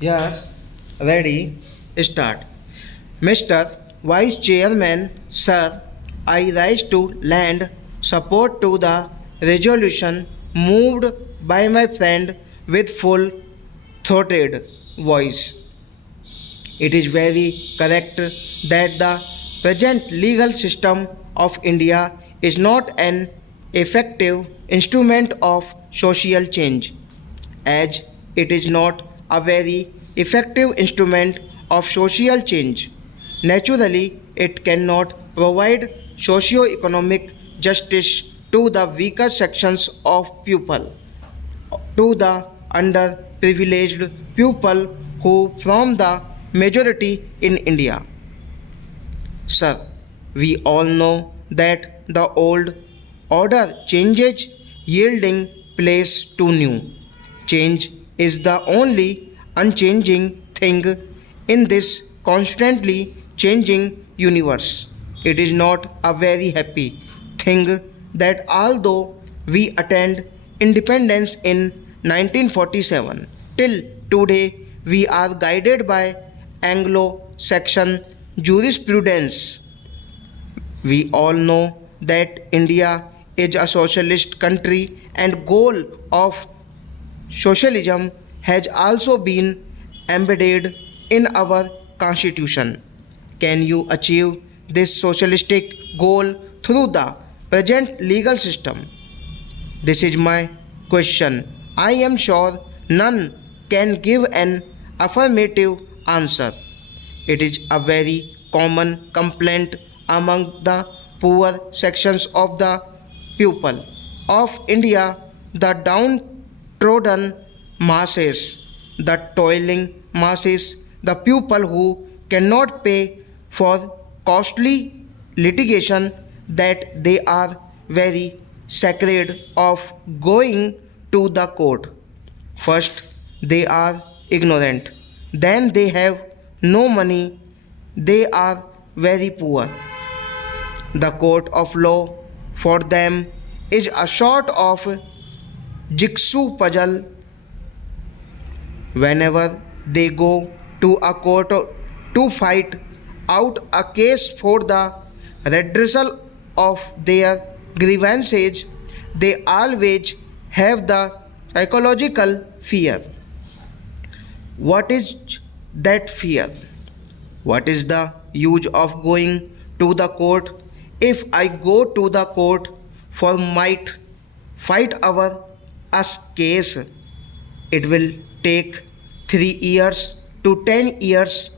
Yes, ready, start. Mr. Vice Chairman, Sir, I rise to lend support to the resolution moved by my friend with full throated voice. It is very correct that the present legal system of India is not an effective instrument of social change, as it is not a very effective instrument of social change. Naturally, it cannot provide socio-economic justice to the weaker sections of people, to the underprivileged people who form the majority in India. Sir, we all know that the old order changes yielding place to new. Change is the only unchanging thing in this constantly changing universe. It is not a very happy thing that although we attained independence in 1947, till today we are guided by Anglo-Saxon jurisprudence. We all know that India is a socialist country and goal of socialism has also been embedded in our constitution. Can you achieve this socialistic goal through the present legal system? This is my question. I am sure none can give an affirmative answer. It is a very common complaint among the poor sections of the people of India, the downtrodden masses, the toiling masses, the people who cannot pay for costly litigation, that they are very sacred of going to the court. First, they are ignorant. Then they have no money. They are very poor. The court of law for them is a sort of jigsaw puzzle. Whenever they go to a court to fight out a case for the redressal of their grievances, they always have the psychological fear. What is that fear? What is the use of going to the court if I go to the court for might fight our us case? It will take 3 years to 10 years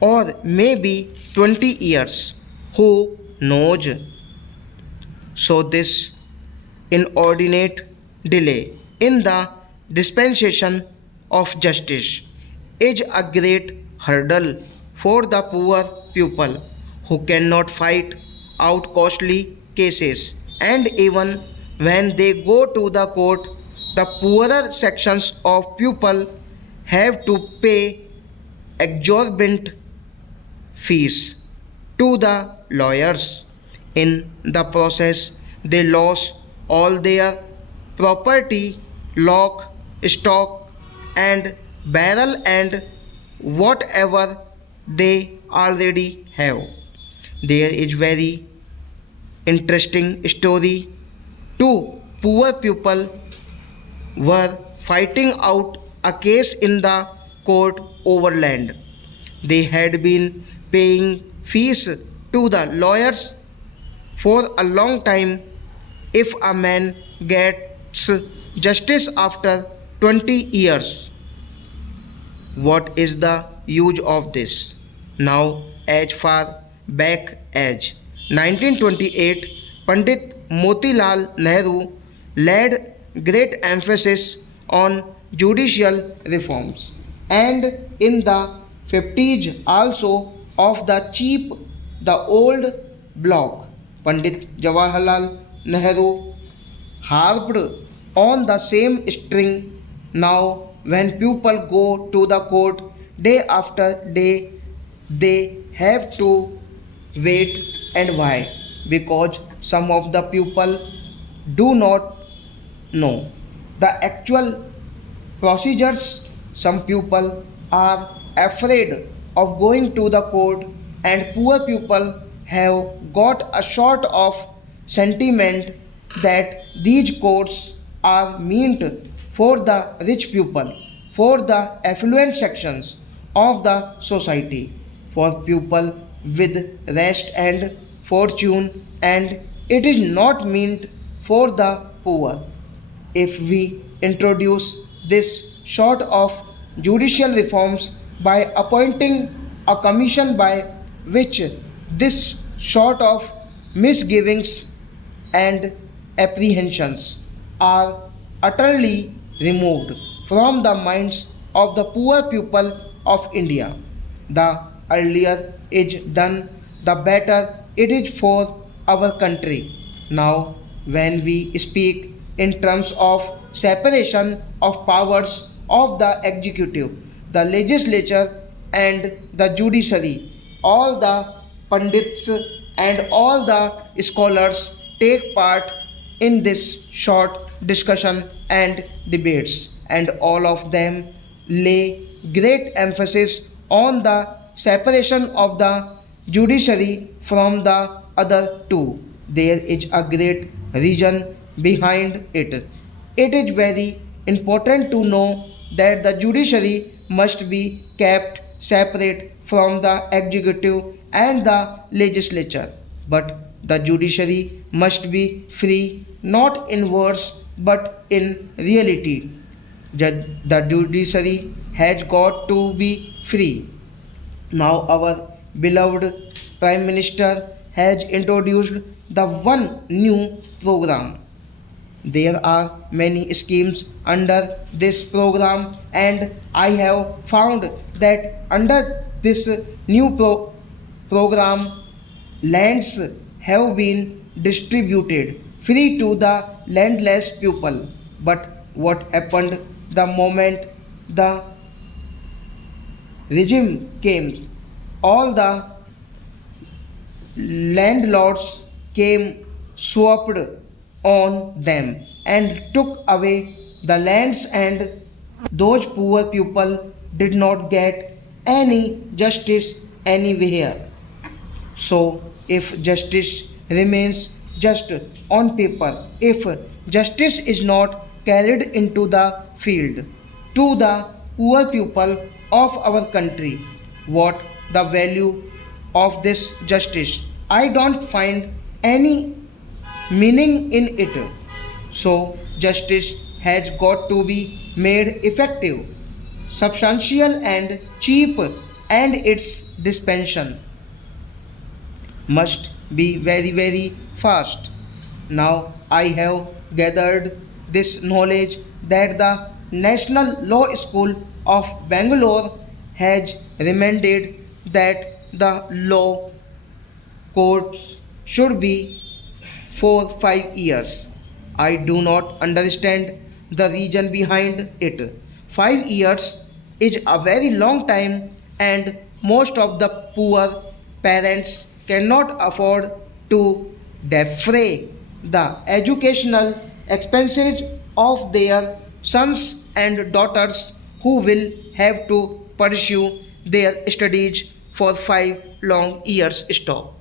or maybe 20 years. Who knows? So this inordinate delay in the dispensation of justice is a great hurdle for the poor people who cannot fight out costly cases, and even when they go to the court, the poorer sections of people have to pay exorbitant fees to the lawyers. In the process, they lose all their property, lock, stock, and barrel, and whatever they already have. There is very interesting story. Two poor people were fighting out a case in the court over land. They had been paying fees to the lawyers for a long time. If a man gets justice after 20 years, what is the use of this? Now, as far back as 1928, Pandit Motilal Nehru laid great emphasis on judicial reforms, and in the 50s also of the old bloc, Pandit Jawaharlal Nehru harped on the same string. Now, when people go to the court day after day, they have to wait. And why? Because some of the people do not know the actual procedures. Some people are afraid of going to the court, and poor people have got a sort of sentiment that these courts are meant for the rich people, for the affluent sections of the society, for people with rest and fortune, and it is not meant for the poor. If we introduce this sort of judicial reforms by appointing a commission by which this sort of misgivings and apprehensions are utterly removed from the minds of the poor people of India. The earlier is done, the better it is for our country. Now, when we speak in terms of separation of powers of the executive, the legislature, and the judiciary, all the pundits and all the scholars take part in this short discussion and debates, and all of them lay great emphasis on the separation of the judiciary from the other two. There is a great reason behind it. It is very important to know that the judiciary must be kept separate from the executive and the legislature. But the judiciary must be free, not in words but in reality. The judiciary has got to be free. Now, our beloved Prime Minister has introduced the one new program. There are many schemes under this program, and I have found that under this new program, lands have been distributed free to the landless people. But what happened the moment the regime came? All the landlords came, swooped on them, and took away the lands, and those poor people did not get any justice anywhere. So, if justice remains just on paper, if justice is not carried into the field to the poor people of our country, what the value of this justice? I don't find any meaning in it. So, justice has got to be made effective, substantial, and cheap, and its dispensation must be very, very fast. Now, I have gathered this knowledge that the National Law School of Bangalore has recommended that the law courts should be for 5 years. I do not understand the reason behind it. 5 years is a very long time, and most of the poor parents cannot afford to defray the educational expenses of their sons and daughters who will have to pursue their studies for 5 long years. Stop.